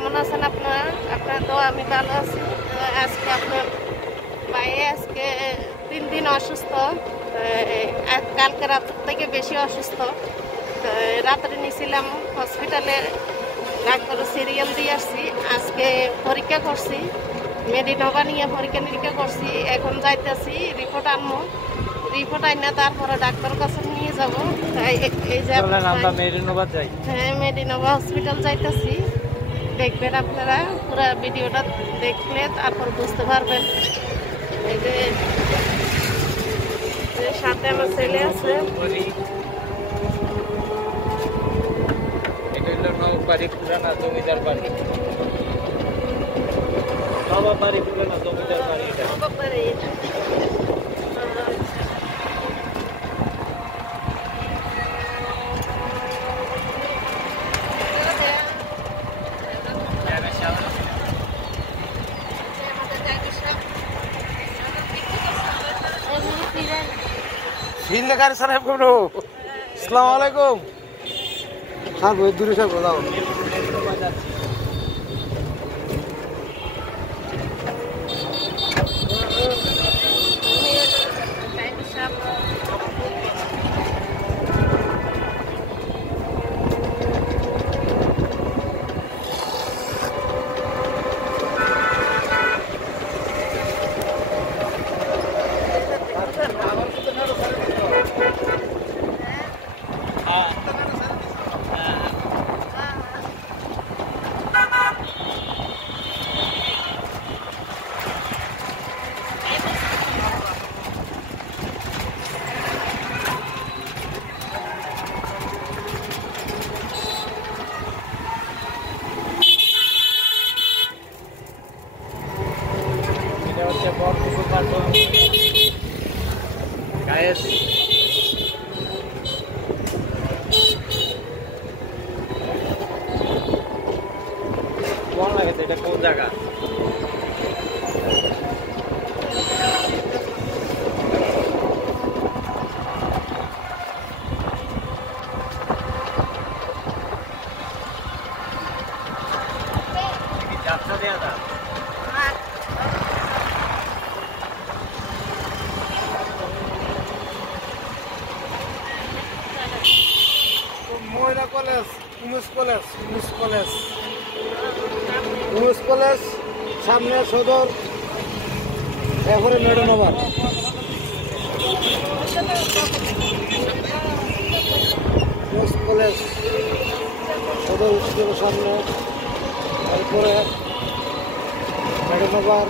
কেমন আছেন আপনারা? আপনারা তো আমি ভালো আছি। আজকে আপনার ভাই আজকে 3 দিন অসুস্থ, কালকে রাত থেকে বেশি অসুস্থ। রাত্রে নিয়েছিলাম হসপিটালে, ডাক্তার সিরিয়াল দিয়ে আসছি। আজকে পরীক্ষা করছি, মেডিনোভা নিয়ে পরীক্ষা নিরীক্ষা করছি। এখন যাইতেছি রিপোর্ট আনবো, রিপোর্ট আইনা তারপরে ডাক্তার কাছে নিয়ে যাবো। এই যে আমরা মেডিনোভা যাই, হ্যাঁ মেডিনোভা হসপিটাল যাইতেছি। দেখবেন আপনারা পুরো ভিডিওটা দেখলে তারপর বুঝতে পারবেন। এই যে সাথে আমার ছেলে আছে। এটা হলো নৌবাড়ি পুরানা জমিদার বাড়ি, বাবা বাড়ি পুরানা জমিদার বাড়ি। এটা হিন্দাকার সাহেব কোনো আসসালামু আলাইকুম স্যার, বহুত দূরে স্যার বলাও। কোন লাগে? এটা কোন জায়গা? যাত্রা দেয়া দা মহিলা college, Umesh college, Umesh college, Umesh college সামনে সদর, এরপরে মেডনওভার। উমেশ কলেজ সদর স্কুলের সামনে, তারপরে মেডনওভার।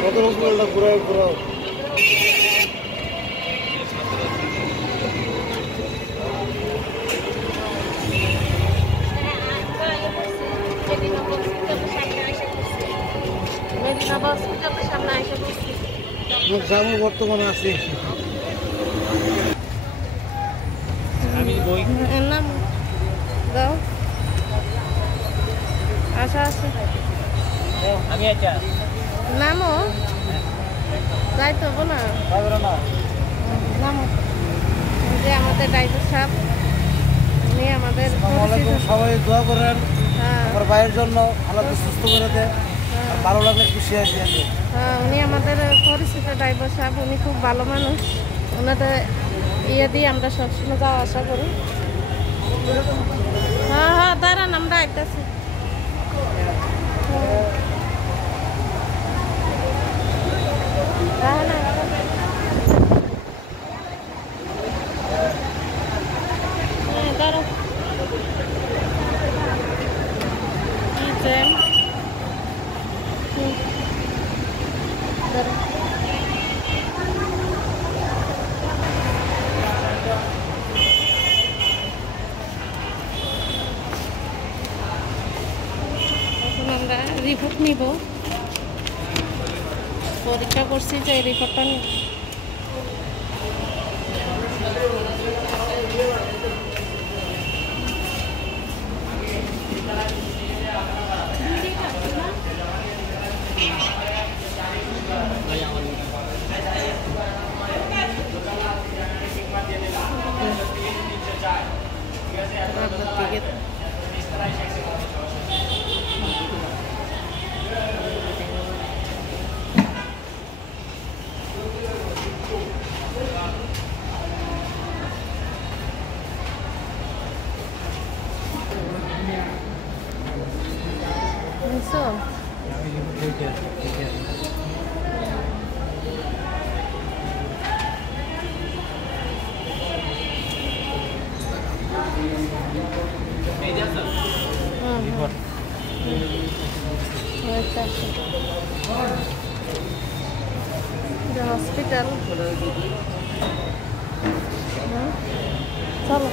সদর হসপিটালটা ঘুরাও ঘুরাও। মেডিনোভা হসপিটালের সামনে এসে বসছি। আমি বর্তমানে আছি। আমি বই নাম দাও, আশা আছে আমি আচ্ছা নামও যাইতে হবো না, নামও। যে আমাদের ড্রাইভার সাহেব, উনি আমাদের সবাই দোয়া করেন হ্যাঁ আমার ভাইয়ের জন্য, আল্লাহ সুস্থ করে দেয়। আর ভালো লাগলে খুশি আছি আমি। হ্যাঁ, উনি আমাদের পরিচিত ড্রাইভার সাহেব, উনি খুব ভালো মানুষ। ওনাদের ইয়ে দিয়ে আমরা সবসময় যাওয়া আসা করি। হ্যাঁ হ্যাঁ দাঁড়ান, আমরা আইতেছি। দাঁড়াও, কি জ্যাম। দাঁড়াও, এখন আমরা রিপোর্ট নিব, পরীক্ষা করছি যে রিপোর্টটা নিব। নিছো হসপিটাল চলো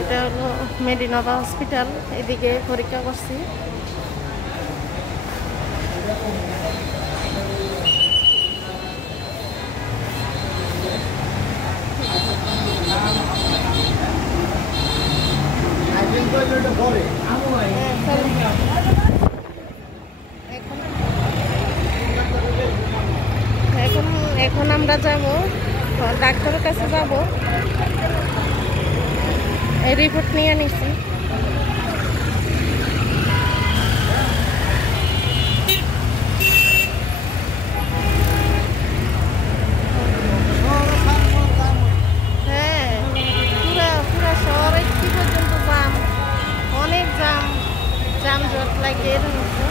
এটা হলো মেডিনবা হসপিটাল এদিকে পরীক্ষা করছি এখন আমরা যাব ডাক্তারের কাছে যাব এই রিপোর্ট নিয়ে নিছি হ্যাঁ পুরা শহরে কি পর্যন্ত জাম অনেক জামজট লাগিয়ে রয়েছে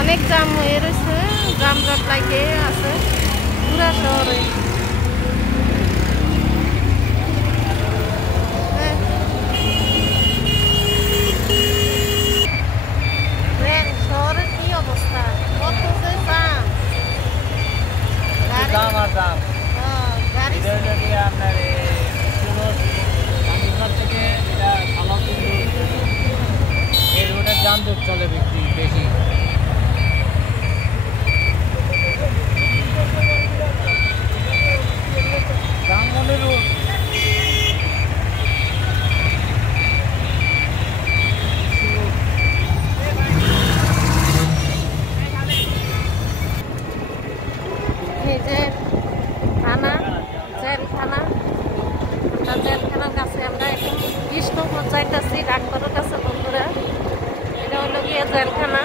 অনেক জাম হয়ে রয়েছে জামজট লাগিয়ে আছে পুরা শহরে শহরের কি অবস্থা কত যে জাম গাড়ি আপনার থেকে এই রোডের যানজট চলে বেশি জেলখানার কাছে আমরা এখন কৃষ্ণপুর যাইতেছি ডাক্তারের কাছে বন্ধুরা এটা হলো গিয়ে জেলখানা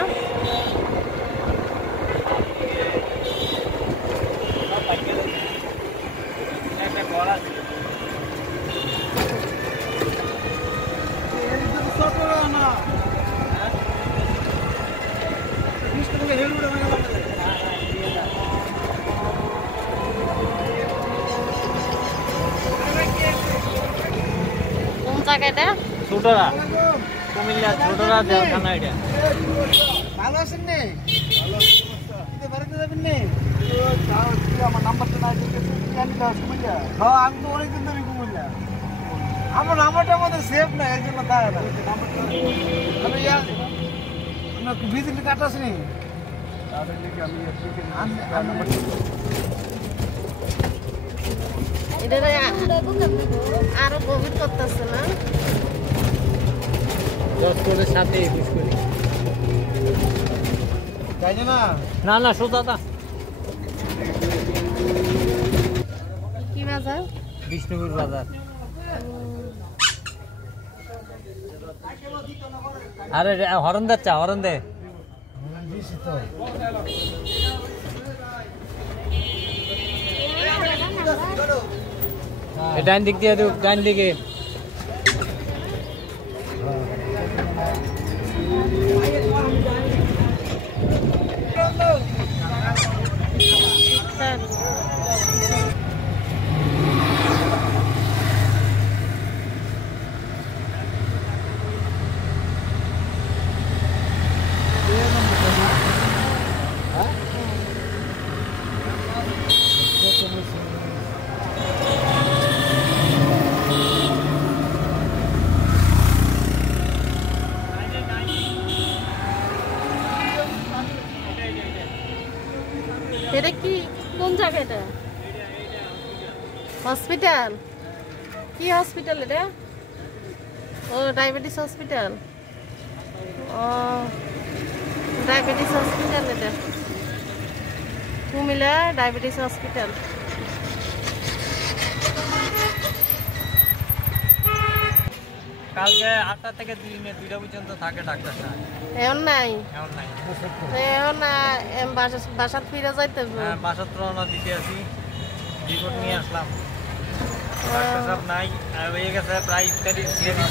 জায়গাটা ছোটরা কুমিল্লা ছোটরা জেলখানা এটা ভালো আছেন নে বাড়িতে যাবেন নে আমার নাম্বারটা নাই হ্যাঁ আমি তো অনেকদিন ধরে কুমিল্লা আমার নাম্বারটা আমাদের সেভ না এই জন্য থাকে না আমি আপনার ভিজিট কার্ড আছে নি এটা আরো গভীর করতেছে না 10 করে 7 21 করে তাই না না সোজা দা কি বাজার বিষ্ণুপুর বাজার আরে হরন যাচ্ছে হরন দে ডান দিক দিয়ে ডান দিকে এটা কি কোন জায়গাটা হসপিটাল কি হসপিটাল এটা ও ডায়াবেটিস হসপিটাল ও ডায়াবেটিস হসপিটাল এটা কুমিল্লা ডায়াবেটিস হসপিটাল কালকে 8টা থেকে 2টা পর্যন্ত থাকে ডাক্তারটা এখন নাই এখন নাই এখন বাসাত ফিরে যাইতে হবে হ্যাঁ বাসাত রওনা দিতে আছি রিপোর্ট নিয়ে আসলাম ডাক্তার নাই হয়ে গেছে প্রায় ইত্যাদি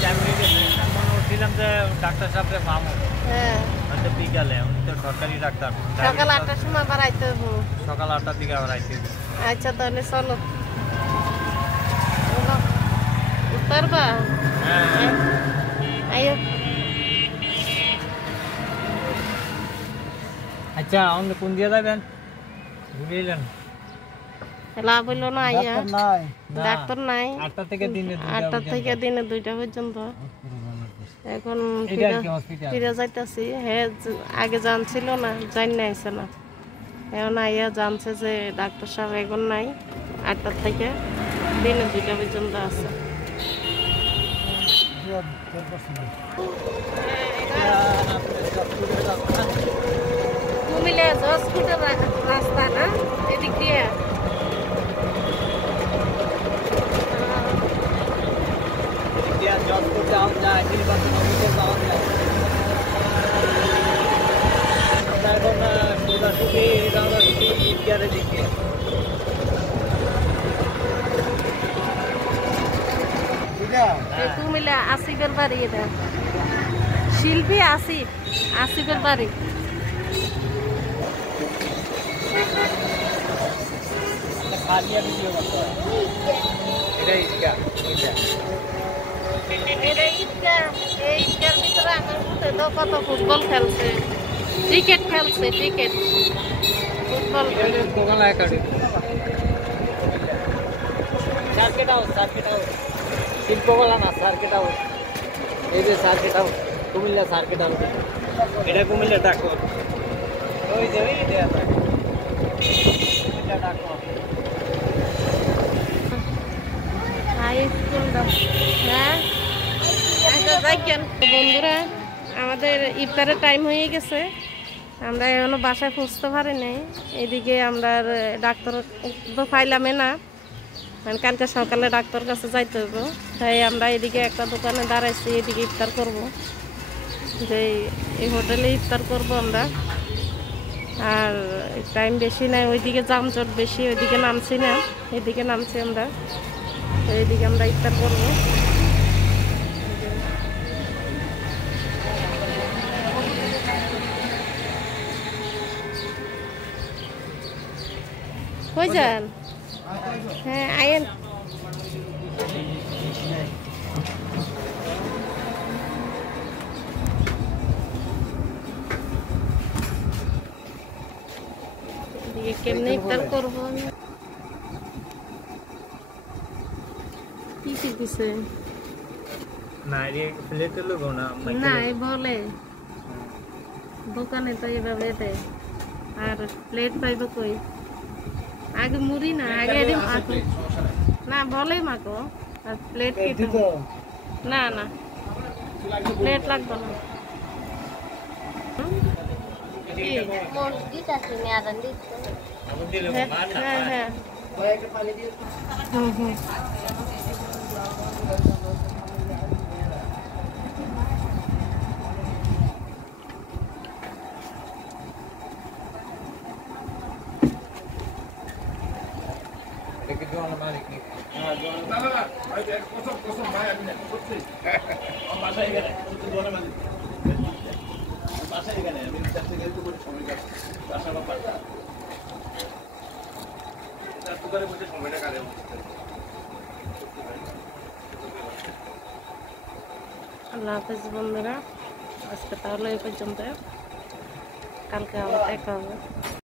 টাইম হয়ে গেছে। মনে করছিলাম যে ডাক্তার সাহেবরে পাবো, হ্যাঁ হয়তো বিকালে, উনি তো সরকারি ডাক্তার। সকাল 8টার সময় বাড়াইতে হবো। সকাল 8টার দিকে আবার আইতে হবে। আচ্ছা তাহলে চলো উত্তরবা। হ্যাঁ আইও আচ্ছা আমাদের কোন দিয়ে যাবেন বুঝলেন? লাভ হইলো না আইয়া, নাই ডাক্তার নাই। 8টা থেকে দিনে 8টা থেকে দিনে 2টা পর্যন্ত। এখন এটা কি হসপিটাল? ফিরে যাইতাছি। হ্যাঁ আগে জানছিল না, জানি না আইছে না, এখন আইয়া জানছে যে ডাক্তার সাহেব এখন নাই, 8টা থেকে দিনে 2টা পর্যন্ত আছে। কুমিল্লা 10 ফুটের রাস্তা না এদিক দিয়ে। কুমিল্লা আসিফের বাড়ি, এটা শিল্পী আসিফের বাড়ি। এই ঈদগার ভিতরে আমার মধ্যে তো কত ফুটবল খেলছে, ক্রিকেট খেলছে, ক্রিকেট ফুটবল। শিল্পকলা না সার্কিট হাউস, এই যে circuit house, Comilla circuit house, এটা কুমিল্লা ডাকো, ওই যে কুমিল্লা ডাকো হাই স্কুলটা। হ্যাঁ বন্ধুরা, আমাদের ইফতারের টাইম হয়ে গেছে, আমরা এখনো বাসায় পৌঁছতে পারি নাই। এদিকে আমরা ডাক্তার তো পাইলামে না, কালকে সকালে ডাক্তার কাছে যাইতে হইব, তাই আমরা এদিকে একটা দোকানে দাঁড়াইছি, এদিকে ইফতার করব, যে এই হোটেলে ইফতার করব আমরা। আর টাইম বেশি নাই, ওইদিকে জামজট বেশি, ওইদিকে নামছি না, এদিকে নামছি আমরা, তো এইদিকে আমরা ইফতার করব। কই যান? হ্যাঁ আয়েন। কেমনে ইফতার করবো? কি কি দিছে? না এই প্লেটে লোগো না, না এই বলে দোকানে তো এইভাবে দেয়, আর প্লেট পাইব কই? আগে মুড়ি না, আগে মাখো না, বলেই মাখো। আর প্লেট কি? না না প্লেট লাগবে না। হ্যাঁ হ্যাঁ আল্লাহ হাফেজ বন্ধুরা, আজকে তাহলে এই পর্যন্ত, কালকে আবার দেখা হবে।